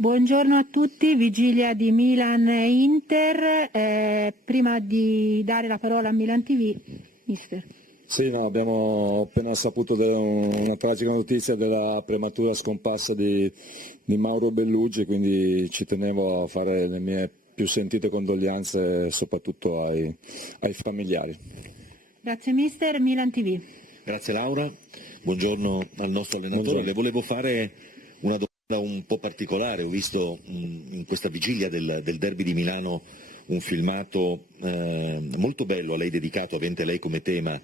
Buongiorno a tutti, vigilia di Milan-Inter. Prima di dare la parola a Milan TV, mister. Sì, no, abbiamo appena saputo una tragica notizia della prematura scomparsa di Mauro Bellugi, quindi ci tenevo a fare le mie più sentite condoglianze soprattutto ai familiari. Grazie mister, Milan TV. Grazie Laura, buongiorno al nostro allenatore. Buongiorno. Le volevo fare una domanda un po' particolare. Ho visto in questa vigilia del derby di Milano un filmato molto bello a lei dedicato, avente lei come tema,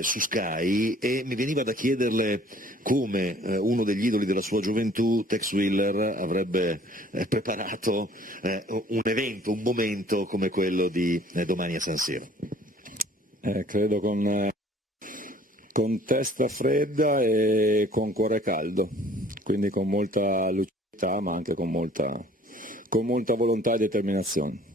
su Sky, e mi veniva da chiederle come uno degli idoli della sua gioventù, Tex Willer, avrebbe preparato un evento, un momento come quello di domani a San Siro. Credo con testa fredda e con cuore caldo, quindi con molta lucidità ma anche con molta volontà e determinazione.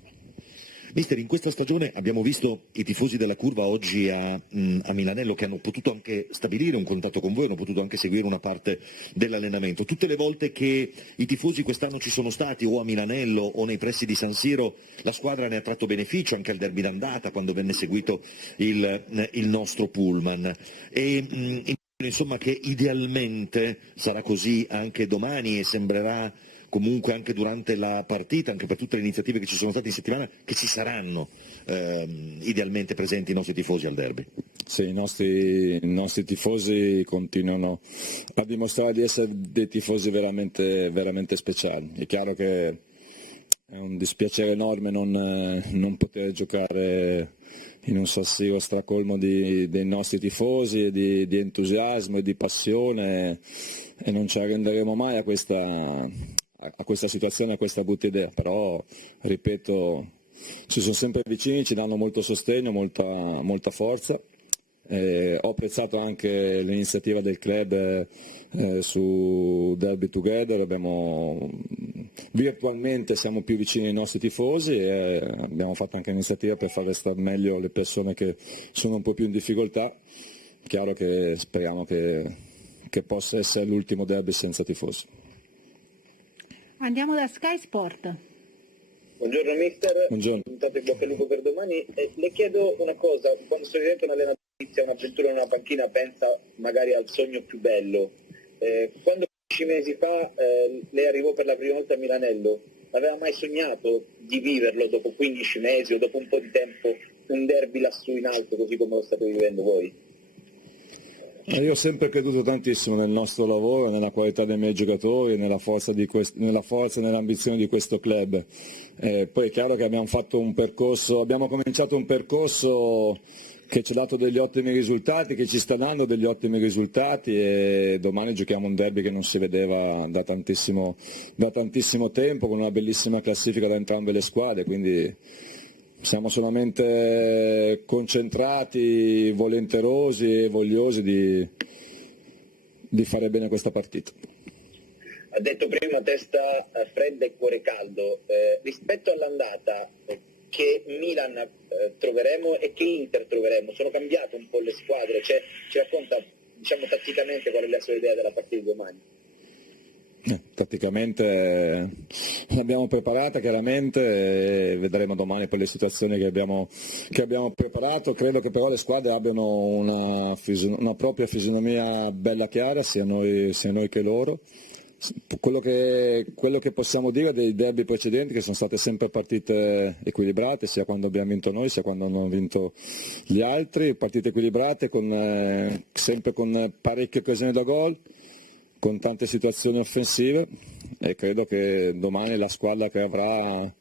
Mister, in questa stagione abbiamo visto i tifosi della Curva oggi a Milanello, che hanno potuto anche stabilire un contatto con voi, hanno potuto anche seguire una parte dell'allenamento. Tutte le volte che i tifosi quest'anno ci sono stati, o a Milanello o nei pressi di San Siro, la squadra ne ha tratto beneficio, anche al derby d'andata, quando venne seguito il nostro pullman. Insomma, che idealmente sarà così anche domani e sembrerà comunque anche durante la partita, anche per tutte le iniziative che ci sono state in settimana, che ci saranno idealmente presenti i nostri tifosi al derby. Sì, i nostri tifosi continuano a dimostrare di essere dei tifosi veramente, veramente speciali. È chiaro che è un dispiacere enorme non poter giocare in un San Siro stracolmo dei nostri tifosi, e di entusiasmo e di passione, e non ci arrenderemo mai a questa situazione, a questa brutta idea, però ripeto, ci sono sempre vicini, ci danno molto sostegno, molta forza. Ho apprezzato anche l'iniziativa del club su Derby Together, virtualmente siamo più vicini ai nostri tifosi e abbiamo fatto anche un'iniziativa per far restare meglio le persone che sono un po' più in difficoltà. Chiaro che speriamo che possa essere l'ultimo derby senza tifosi. Andiamo da Sky Sport. Buongiorno mister, Buongiorno. intanto in bocca al lupo per domani. Le chiedo una cosa, quando solitamente un allenatore inizia un'avventura in una panchina pensa magari al sogno più bello. Quando 10 mesi fa lei arrivò per la prima volta a Milanello, aveva mai sognato di viverlo dopo 15 mesi o dopo un po' di tempo, un derby lassù in alto così come lo state vivendo voi? Io ho sempre creduto tantissimo nel nostro lavoro, nella qualità dei miei giocatori, nella forza e nell'ambizione di questo club. Poi è chiaro che abbiamo cominciato un percorso che ci ha dato degli ottimi risultati, che ci sta dando degli ottimi risultati, e domani giochiamo un derby che non si vedeva da tantissimo tempo, con una bellissima classifica da entrambe le squadre, quindi siamo solamente concentrati, volenterosi e vogliosi di fare bene questa partita. Ha detto prima testa fredda e cuore caldo. Rispetto all'andata, che Milan troveremo e che Inter troveremo? Sono cambiate un po' le squadre? Ci racconta tatticamente qual è la sua idea della partita di domani? Tatticamente l'abbiamo preparata chiaramente, e vedremo domani per le situazioni che abbiamo preparato. Credo che però le squadre abbiano una propria fisionomia bella chiara, sia noi che loro. Quello che possiamo dire dei derby precedenti, che sono state sempre partite equilibrate, sia quando abbiamo vinto noi sia quando hanno vinto gli altri, partite equilibrate sempre con parecchie occasioni da gol, con tante situazioni offensive, e credo che domani la squadra che avrà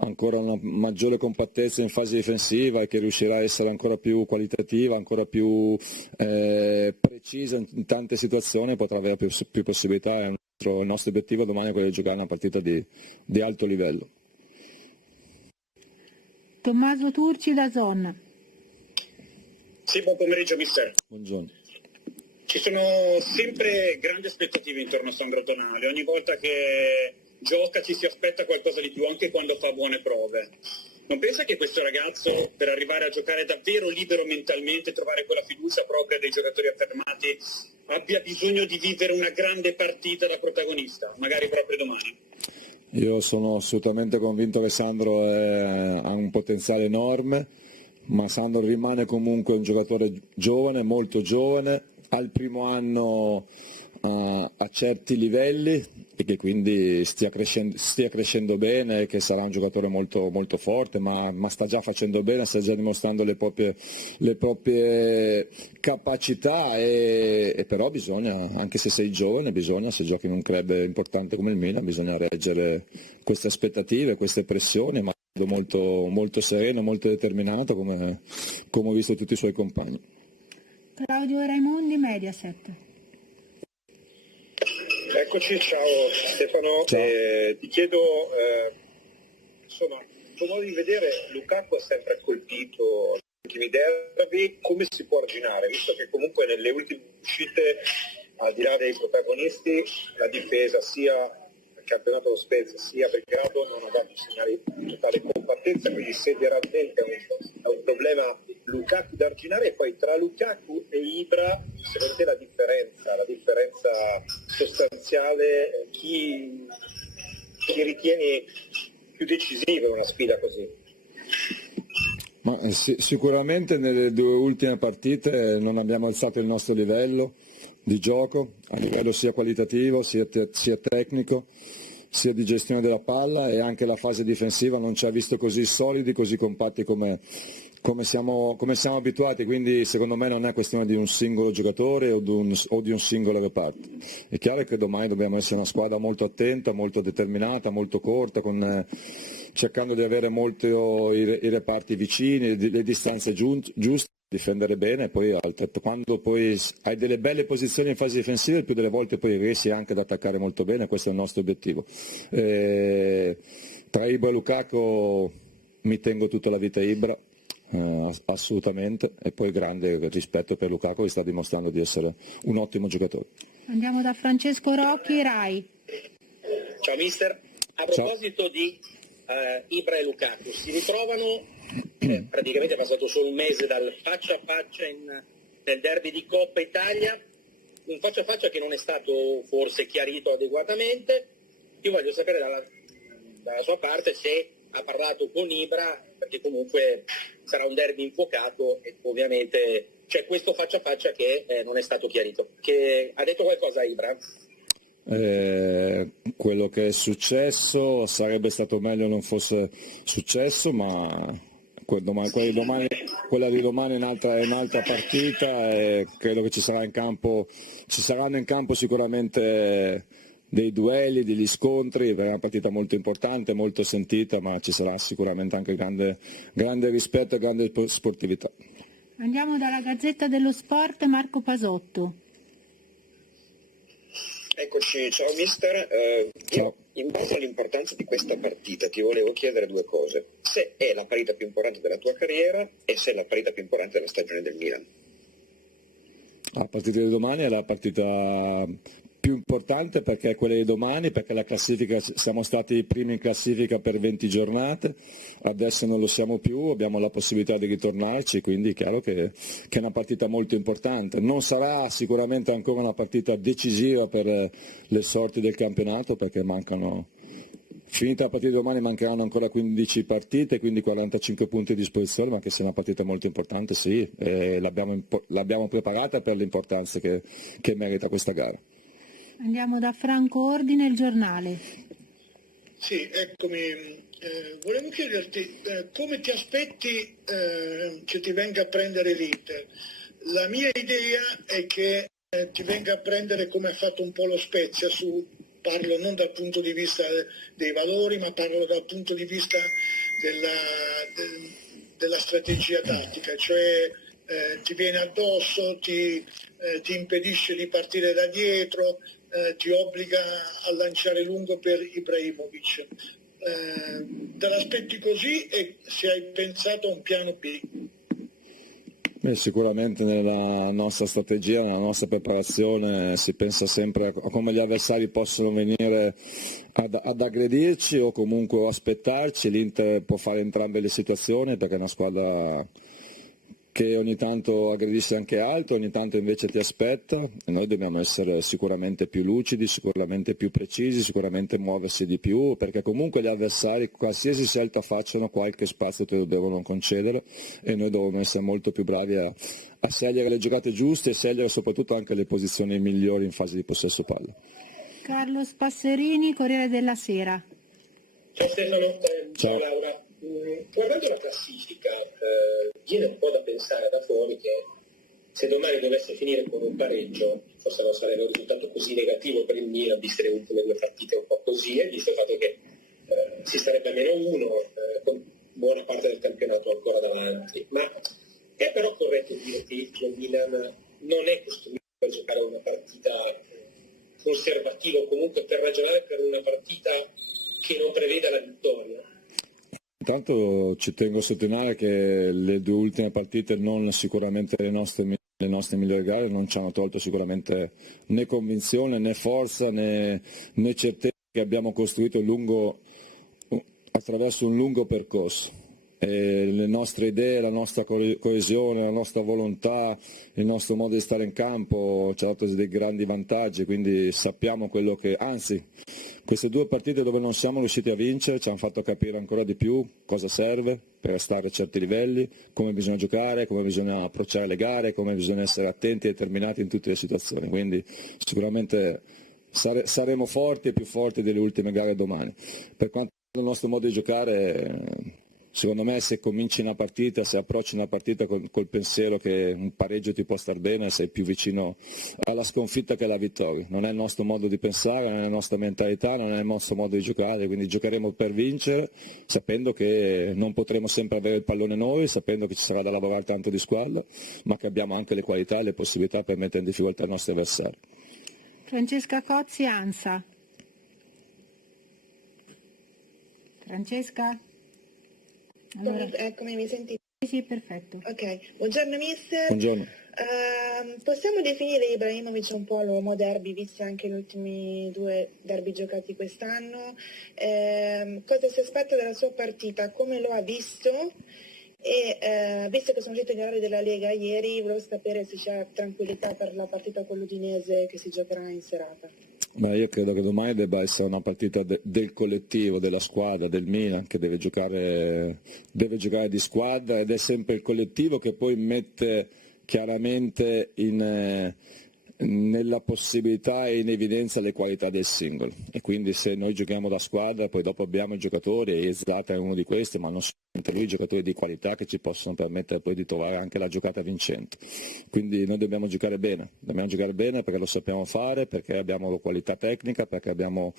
ancora una maggiore compattezza in fase difensiva e che riuscirà a essere ancora più qualitativa, ancora più precisa in tante situazioni, potrà avere più possibilità. Il nostro obiettivo domani è quello di giocare una partita di alto livello. Tommaso Turci da Zon. Sì, buon pomeriggio mister. Buongiorno. Ci sono sempre grandi aspettative intorno a Sandro Tonali, ogni volta che gioca ci si aspetta qualcosa di più, anche quando fa buone prove. Non pensa che questo ragazzo, per arrivare a giocare davvero libero mentalmente, trovare quella fiducia propria dei giocatori affermati, abbia bisogno di vivere una grande partita da protagonista, magari proprio domani? Io sono assolutamente convinto che Sandro ha un potenziale enorme, ma Sandro rimane comunque un giocatore giovane, molto giovane, al primo anno a certi livelli e che quindi stia crescendo bene, che sarà un giocatore molto, molto forte, ma sta già facendo bene, sta già dimostrando le proprie capacità e però bisogna, anche se sei giovane, se giochi in un club importante come il Milan, bisogna reggere queste aspettative, queste pressioni, ma molto, molto sereno, molto determinato come ho visto tutti i suoi compagni. Claudio Raimondi, Mediaset. Eccoci, ciao Stefano. Ciao. Ti chiedo, insomma, il tuo modo di vedere, Lukaku ha sempre colpito gli ultimi derby, come si può arginare, visto che comunque nelle ultime uscite, al di là dei protagonisti, la difesa sia il campionato dello Spezia sia Belgrado non ha dato segnali di totale compattezza, quindi se veramente è un problema Lukaku da arginare. E poi tra Lukaku e Ibra, secondo te la differenza sostanziale, chi ritieni più decisivo in una sfida così? Ma, sicuramente nelle due ultime partite non abbiamo alzato il nostro livello di gioco, a livello sia qualitativo sia tecnico, sia di gestione della palla, e anche la fase difensiva non ci ha visto così solidi, così compatti come siamo abituati, quindi secondo me non è questione di un singolo giocatore o di un singolo reparto. È chiaro che domani dobbiamo essere una squadra molto attenta, molto determinata, molto corta, cercando di avere molto i reparti vicini, le distanze giuste, difendere bene, poi quando poi hai delle belle posizioni in fase difensiva, il più delle volte poi riesci anche ad attaccare molto bene, questo è il nostro obiettivo. Tra Ibra e Lukaku mi tengo tutta la vita Ibra, assolutamente, e poi grande rispetto per Lukaku, che sta dimostrando di essere un ottimo giocatore. Andiamo da Francesco Rocchi, Rai. Ciao mister, a proposito di Ibra e Lukaku, si ritrovano, praticamente è passato solo un mese dal faccia a faccia nel derby di Coppa Italia, un faccia a faccia che non è stato forse chiarito adeguatamente. Io voglio sapere dalla sua parte se ha parlato con Ibra, perché comunque sarà un derby infuocato e ovviamente c'è questo faccia a faccia che non è stato chiarito. Ha detto qualcosa Ibra? Quello che è successo sarebbe stato meglio non fosse successo, ma quella di domani è un'altra partita, e credo che ci saranno in campo sicuramente dei duelli, degli scontri, è una partita molto importante, molto sentita, ma ci sarà sicuramente anche grande rispetto e grande sportività. Andiamo dalla Gazzetta dello Sport, Marco Pasotto. Eccoci, ciao mister. Ciao. In base all'importanza di questa partita ti volevo chiedere due cose: se è la partita più importante della tua carriera e se è la partita più importante della stagione del Milan. La partita di domani è la partita più importante, perché è quella di domani, perché la classifica, siamo stati i primi in classifica per 20 giornate, adesso non lo siamo più, abbiamo la possibilità di ritornarci, quindi è chiaro che è una partita molto importante. Non sarà sicuramente ancora una partita decisiva per le sorti del campionato, perché finita la partita di domani mancheranno ancora 15 partite, quindi 45 punti a disposizione, ma che sia una partita molto importante, sì, l'abbiamo preparata per l'importanza che merita questa gara. Andiamo da Franco Ordine, Il Giornale. Sì, eccomi. Volevo chiederti come ti aspetti che ti venga a prendere l'Inter. La mia idea è che ti venga a prendere come ha fatto un po' lo Spezia, parlo non dal punto di vista dei valori, ma parlo dal punto di vista della strategia tattica, cioè ti viene addosso, ti impedisce di partire da dietro, ti obbliga a lanciare lungo per Ibrahimovic. Te l'aspetti così, e se hai pensato a un piano B? Sicuramente nella nostra strategia, nella nostra preparazione si pensa sempre a come gli avversari possono venire ad aggredirci o comunque aspettarci. L'Inter può fare entrambe le situazioni, perché è una squadra che ogni tanto aggredisce anche altro, ogni tanto invece ti aspetta, e noi dobbiamo essere sicuramente più lucidi, sicuramente più precisi, sicuramente muoversi di più, perché comunque gli avversari, qualsiasi scelta facciano, qualche spazio te lo devono concedere e noi dobbiamo essere molto più bravi a scegliere le giocate giuste e scegliere soprattutto anche le posizioni migliori in fase di possesso palla. Carlo Spasserini, Corriere della Sera. Ciao Stefano, Ciao. Laura. Guardando la classifica, viene un po' da pensare da fuori che se domani dovesse finire con un pareggio, forse non sarebbe un risultato così negativo per il Milan, viste le ultime 2 partite un po' così, e visto il fatto che si starebbe a -1, con buona parte del campionato ancora davanti. Ma è però corretto dire che il Milan non è costruito per giocare una partita conservativa, o comunque per ragionare per una partita che non preveda la vittoria? Intanto ci tengo a sottolineare che le 2 ultime partite, non sicuramente le nostre migliori gare, non ci hanno tolto sicuramente né convinzione, né forza, né certezza che abbiamo costruito attraverso un lungo percorso. Le nostre idee, la nostra coesione, la nostra volontà, il nostro modo di stare in campo ci ha dato dei grandi vantaggi, quindi sappiamo quello che, anzi, queste 2 partite dove non siamo riusciti a vincere ci hanno fatto capire ancora di più cosa serve per stare a certi livelli, come bisogna giocare, come bisogna approcciare le gare, come bisogna essere attenti e determinati in tutte le situazioni, quindi sicuramente saremo forti e più forti delle ultime gare domani. Per quanto riguarda il nostro modo di giocare, secondo me se cominci una partita, se approcci una partita col pensiero che un pareggio ti può star bene, sei più vicino alla sconfitta che alla vittoria. Non è il nostro modo di pensare, non è la nostra mentalità, non è il nostro modo di giocare, quindi giocheremo per vincere, sapendo che non potremo sempre avere il pallone noi, sapendo che ci sarà da lavorare tanto di squadra, ma che abbiamo anche le qualità e le possibilità per mettere in difficoltà i nostri avversari. Francesca Cozzi, ANSA. Francesca? Allora, Eccomi, mi sentite? sì, perfetto. Ok, buongiorno mister. Buongiorno. Possiamo definire Ibrahimovic un po' l'uomo derby, visti anche gli ultimi 2 derby giocati quest'anno? Cosa si aspetta dalla sua partita? Come lo ha visto? E visto che sono usciti gli orari della Lega ieri, volevo sapere se c'è tranquillità per la partita con l'Udinese che si giocherà in serata. Ma io credo che domani debba essere una partita del collettivo, della squadra, del Milan, che deve giocare di squadra, ed è sempre il collettivo che poi mette chiaramente nella possibilità e in evidenza le qualità del singolo, e quindi se noi giochiamo da squadra poi dopo abbiamo i giocatori, e Zlatan è uno di questi, ma non solamente lui, giocatori di qualità che ci possono permettere poi di trovare anche la giocata vincente. Quindi noi dobbiamo giocare bene perché lo sappiamo fare, perché abbiamo qualità tecnica, perché dobbiamo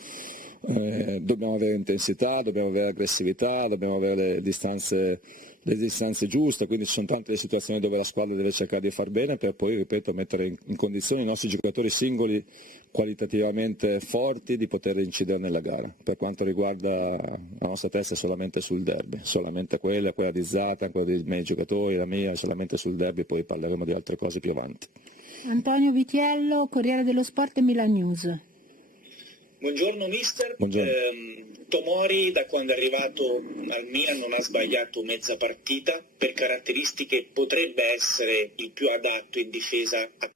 avere intensità, dobbiamo avere aggressività, dobbiamo avere le distanze giuste, quindi ci sono tante le situazioni dove la squadra deve cercare di far bene per poi, ripeto, mettere in condizione i nostri giocatori singoli qualitativamente forti di poter incidere nella gara. Per quanto riguarda la nostra testa è solamente sul derby, solamente quella di Zlatan, quella dei miei giocatori, la mia è solamente sul derby, poi parleremo di altre cose più avanti. Antonio Vitiello, Corriere dello Sport e Milan News. Buongiorno mister. Buongiorno. Tomori da quando è arrivato al Milan non ha sbagliato mezza partita, per caratteristiche potrebbe essere il più adatto in difesa a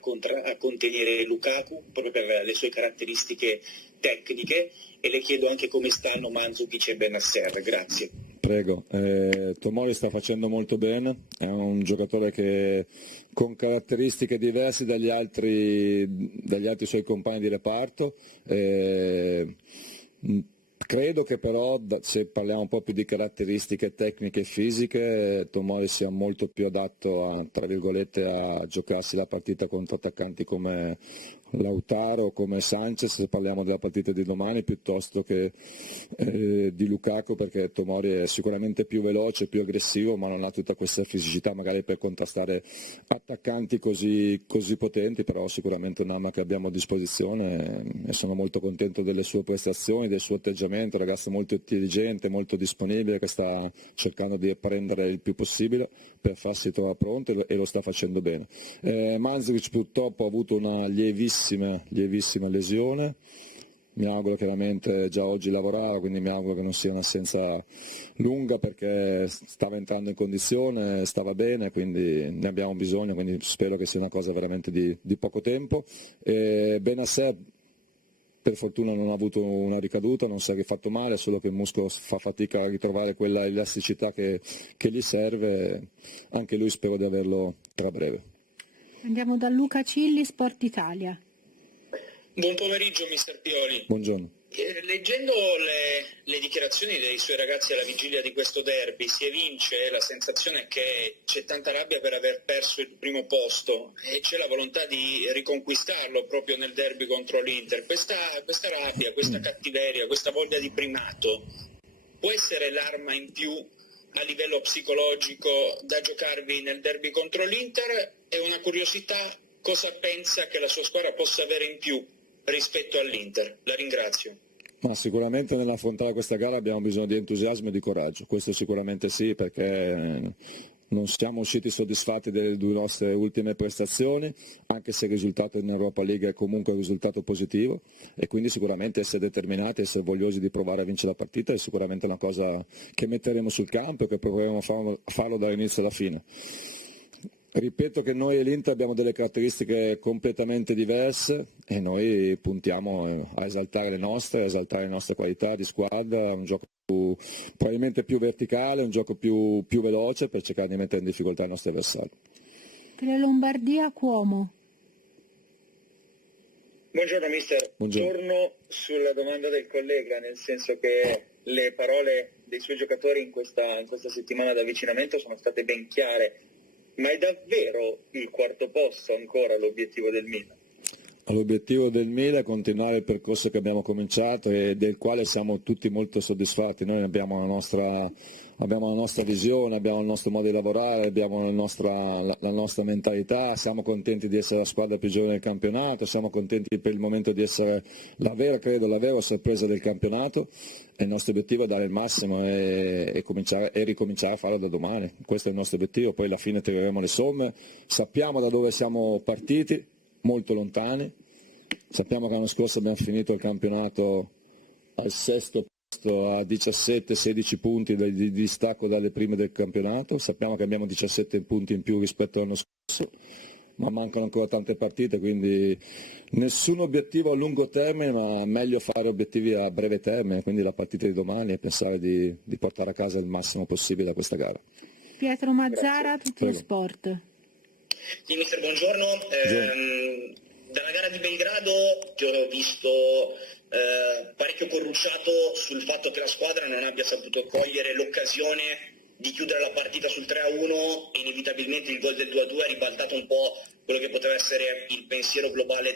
contenere Lukaku, proprio per le sue caratteristiche tecniche, e le chiedo anche come stanno Mandzukic e Bennacer. Grazie. Prego, Tomori sta facendo molto bene, è un giocatore che con caratteristiche diverse dagli altri suoi compagni di reparto. Credo che però, se parliamo un po' più di caratteristiche tecniche e fisiche, Tomori sia molto più adatto tra virgolette, a giocarsi la partita contro attaccanti come Lautaro, come Sanchez, se parliamo della partita di domani, piuttosto che di Lukaku, perché Tomori è sicuramente più veloce, più aggressivo, ma non ha tutta questa fisicità magari per contrastare attaccanti così potenti, però sicuramente un'arma che abbiamo a disposizione, e sono molto contento delle sue prestazioni, del suo atteggiamento, un ragazzo molto intelligente, molto disponibile, che sta cercando di apprendere il più possibile per farsi trovare pronto, e lo sta facendo bene. Mandzukic purtroppo ha avuto una lievissima lesione, mi auguro chiaramente già oggi lavorava, quindi mi auguro che non sia un'assenza lunga perché stava entrando in condizione, stava bene, quindi ne abbiamo bisogno, quindi spero che sia una cosa veramente di poco tempo. Benasser per fortuna non ha avuto una ricaduta, non si è rifatto male, solo che il muscolo fa fatica a ritrovare quella elasticità che gli serve, anche lui spero di averlo tra breve. Andiamo da Luca Cilli, Sport Italia. Buon pomeriggio mister Pioli. Buongiorno. Leggendo le dichiarazioni dei suoi ragazzi alla vigilia di questo derby si evince la sensazione che c'è tanta rabbia per aver perso il primo posto e c'è la volontà di riconquistarlo proprio nel derby contro l'Inter. Questa rabbia, questa cattiveria, questa voglia di primato può essere l'arma in più a livello psicologico da giocarvi nel derby contro l'Inter? E una curiosità, cosa pensa che la sua squadra possa avere in più rispetto all'Inter? La ringrazio. Ma sicuramente nell'affrontare questa gara abbiamo bisogno di entusiasmo e di coraggio, questo sicuramente sì, perché non siamo usciti soddisfatti delle due nostre ultime prestazioni, anche se il risultato in Europa League è comunque un risultato positivo, e quindi sicuramente essere determinati, essere vogliosi di provare a vincere la partita è sicuramente una cosa che metteremo sul campo e che proveremo a farlo dall'inizio alla fine. Ripeto che noi e l'Inter abbiamo delle caratteristiche completamente diverse e noi puntiamo a esaltare le nostre qualità di squadra, un gioco probabilmente più verticale, un gioco più veloce per cercare di mettere in difficoltà i nostri avversari. Per la Lombardia, Cuomo. Buongiorno mister, torno sulla domanda del collega, nel senso che le parole dei suoi giocatori in questa settimana di avvicinamento sono state ben chiare. Ma è davvero il quarto posto ancora l'obiettivo del Milan? L'obiettivo del Milan è continuare il percorso che abbiamo cominciato e del quale siamo tutti molto soddisfatti. Noi abbiamo la nostra visione, abbiamo il nostro modo di lavorare, abbiamo la nostra mentalità, siamo contenti di essere la squadra più giovane del campionato, siamo contenti per il momento di essere la vera sorpresa del campionato. E il nostro obiettivo è dare il massimo e ricominciare a farlo da domani. Questo è il nostro obiettivo, poi alla fine tireremo le somme. Sappiamo da dove siamo partiti, molto lontani. Sappiamo che l'anno scorso abbiamo finito il campionato al sesto posto, a 17-16 punti di distacco dalle prime del campionato. Sappiamo che abbiamo 17 punti in più rispetto all'anno scorso, ma mancano ancora tante partite, quindi nessun obiettivo a lungo termine, ma meglio fare obiettivi a breve termine, quindi la partita di domani e pensare di portare a casa il massimo possibile da questa gara. Pietro Mazzara, Tutto lo Sport. Sì, mister, buongiorno. Dalla gara di Belgrado ti ho visto parecchio corrucciato sul fatto che la squadra non abbia saputo cogliere l'occasione di chiudere la partita sul 3-1 e inevitabilmente il gol del 2-2 ha ribaltato un po' quello che poteva essere il pensiero globale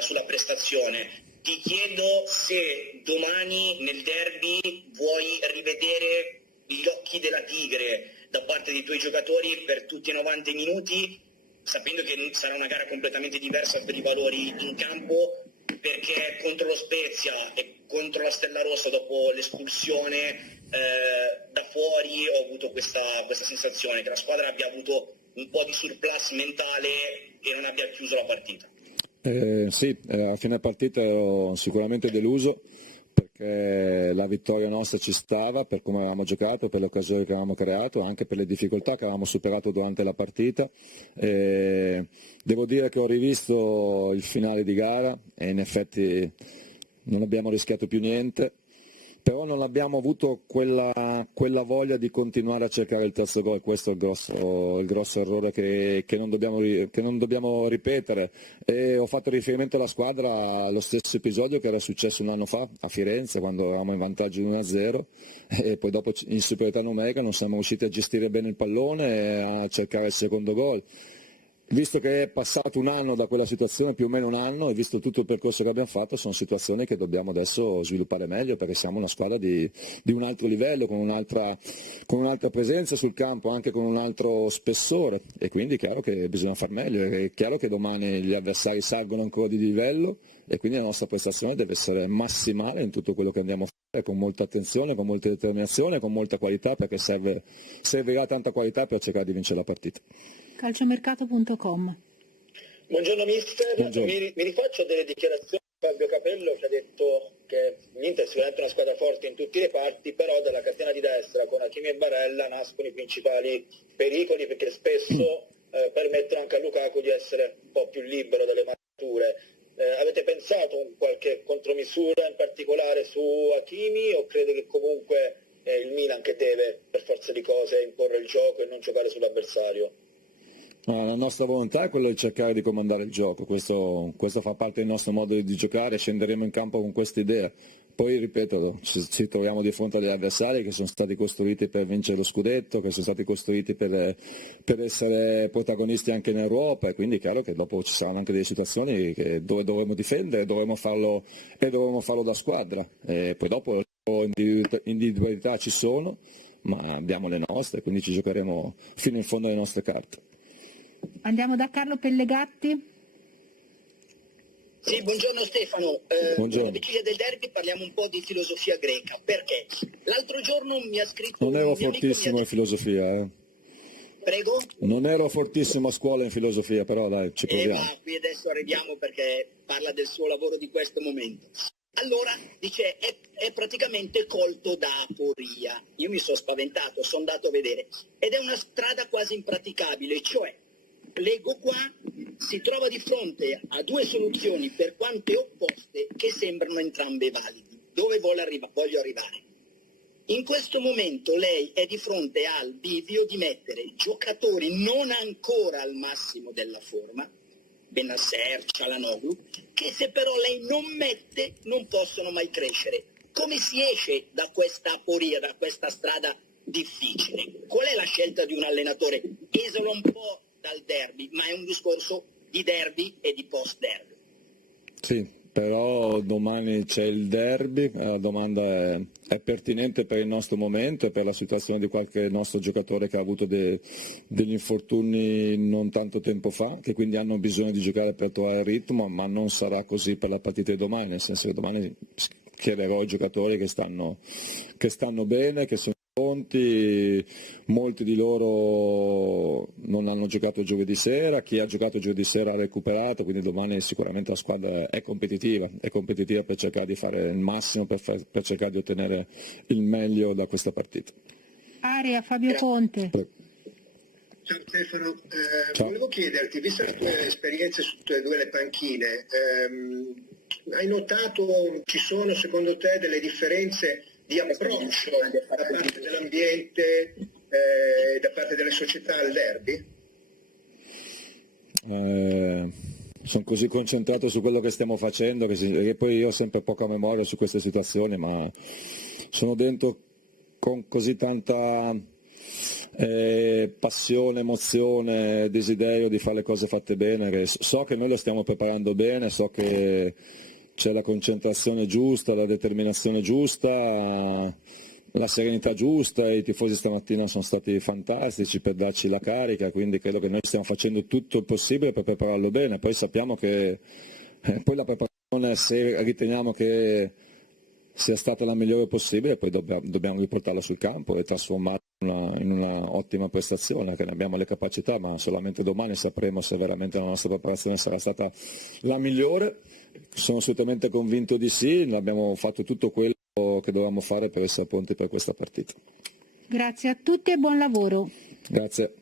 sulla prestazione. Ti chiedo se domani nel derby vuoi rivedere gli occhi della tigre da parte dei tuoi giocatori per tutti i 90 minuti, sapendo che sarà una gara completamente diversa per i valori in campo, perché contro lo Spezia e contro la Stella Rossa dopo l'espulsione da fuori ho avuto questa sensazione che la squadra abbia avuto un po' di surplus mentale e non abbia chiuso la partita. Sì, a fine partita ero sicuramente deluso perché la vittoria nostra ci stava per come avevamo giocato, per le occasioni che avevamo creato, anche per le difficoltà che avevamo superato durante la partita. Devo dire che ho rivisto il finale di gara e in effetti non abbiamo rischiato più niente, però non abbiamo avuto quella voglia di continuare a cercare il terzo gol. Questo è il grosso errore che non dobbiamo ripetere. E ho fatto riferimento alla squadra allo stesso episodio che era successo un anno fa a Firenze, quando eravamo in vantaggio 1-0 e poi dopo in superiorità numerica non siamo riusciti a gestire bene il pallone e a cercare il secondo gol. Visto che è passato un anno da quella situazione, più o meno un anno, e visto tutto il percorso che abbiamo fatto, sono situazioni che dobbiamo adesso sviluppare meglio, perché siamo una squadra di un altro livello, con un'altra presenza sul campo, anche con un altro spessore, e quindi è chiaro che bisogna far meglio, è chiaro che domani gli avversari salgono ancora di livello e quindi la nostra prestazione deve essere massimale in tutto quello che andiamo a fare, con molta attenzione, con molta determinazione, con molta qualità, perché servirà tanta qualità per cercare di vincere la partita. Calciomercato.com. Buongiorno mister, Buongiorno. Mi rifaccio delle dichiarazioni Fabio Capello ci ha detto che l'Inter è sicuramente una squadra forte in tutti i reparti, però dalla catena di destra con Hakimi e Barella nascono i principali pericoli, perché spesso permettono anche a Lukaku di essere un po' più libero delle marcature. Avete pensato a qualche contromisura in particolare su Hakimi, o crede che comunque il Milan che deve per forza di cose imporre il gioco e non giocare sull'avversario? No, la nostra volontà è quella di cercare di comandare il gioco, questo fa parte del nostro modo di giocare, scenderemo in campo con questa idea. Poi, ripeto, ci troviamo di fronte agli avversari che sono stati costruiti per vincere lo scudetto, che sono stati costruiti per essere protagonisti anche in Europa, e quindi è chiaro che dopo ci saranno anche delle situazioni dove dovremo difendere, dovremo farlo da squadra. E poi dopo le individualità ci sono, ma abbiamo le nostre, quindi ci giocheremo fino in fondo alle nostre carte. Andiamo da Carlo Pellegatti. Sì, buongiorno Stefano. Buongiorno. Alla vigilia del derby parliamo un po' di filosofia greca. Perché? L'altro giorno mi ha scritto Non ero un mio amico, fortissimo in filosofia. Prego? Non ero fortissimo a scuola in filosofia, però dai, ci proviamo. Ma qui adesso arriviamo perché parla del suo lavoro di questo momento. Allora, dice, è praticamente colto da aporia. Io mi sono spaventato, sono andato a vedere. Ed è una strada quasi impraticabile, cioè l'ego qua si trova di fronte a due soluzioni per quante opposte che sembrano entrambe validi. Dove voglio arrivare? In questo momento lei è di fronte al bivio di mettere giocatori non ancora al massimo della forma, Benasser, Çalhanoğlu, che se però lei non mette non possono mai crescere. Come si esce da questa aporia, da questa strada difficile? Qual è la scelta di un allenatore? Esula un po' dal derby, ma è un discorso di derby e di post derby. Sì, però domani c'è il derby, la domanda è pertinente per il nostro momento e per la situazione di qualche nostro giocatore che ha avuto degli infortuni non tanto tempo fa, che quindi hanno bisogno di giocare per trovare il ritmo, ma non sarà così per la partita di domani, nel senso che domani chiederò ai giocatori che stanno bene, che sono pronti. Molti di loro non hanno giocato giovedì sera, chi ha giocato giovedì sera ha recuperato, quindi domani sicuramente la squadra è competitiva per cercare di fare il massimo, per cercare di ottenere il meglio da questa partita. Area Fabio Conte. Ciao Stefano, Ciao. Volevo chiederti, visto le tue esperienze su tutte e due le panchine, hai notato, ci sono secondo te delle differenze di approccio da parte dell'ambiente, da parte delle società al derby? Sono così concentrato su quello che stiamo facendo che poi io ho sempre poca memoria su queste situazioni, ma sono dentro con così tanta passione, emozione, desiderio di fare le cose fatte bene, che so che noi le stiamo preparando bene, so che c'è la concentrazione giusta, la determinazione giusta, la serenità giusta, e i tifosi stamattina sono stati fantastici per darci la carica, quindi credo che noi stiamo facendo tutto il possibile per prepararlo bene. Poi sappiamo che poi la preparazione, se riteniamo che sia stata la migliore possibile, poi dobbiamo riportarla sul campo e trasformarla in una ottima prestazione, che ne abbiamo le capacità, ma solamente domani sapremo se veramente la nostra preparazione sarà stata la migliore. Sono assolutamente convinto di sì, abbiamo fatto tutto quello che dovevamo fare per essere pronti per questa partita. Grazie a tutti e buon lavoro. Grazie.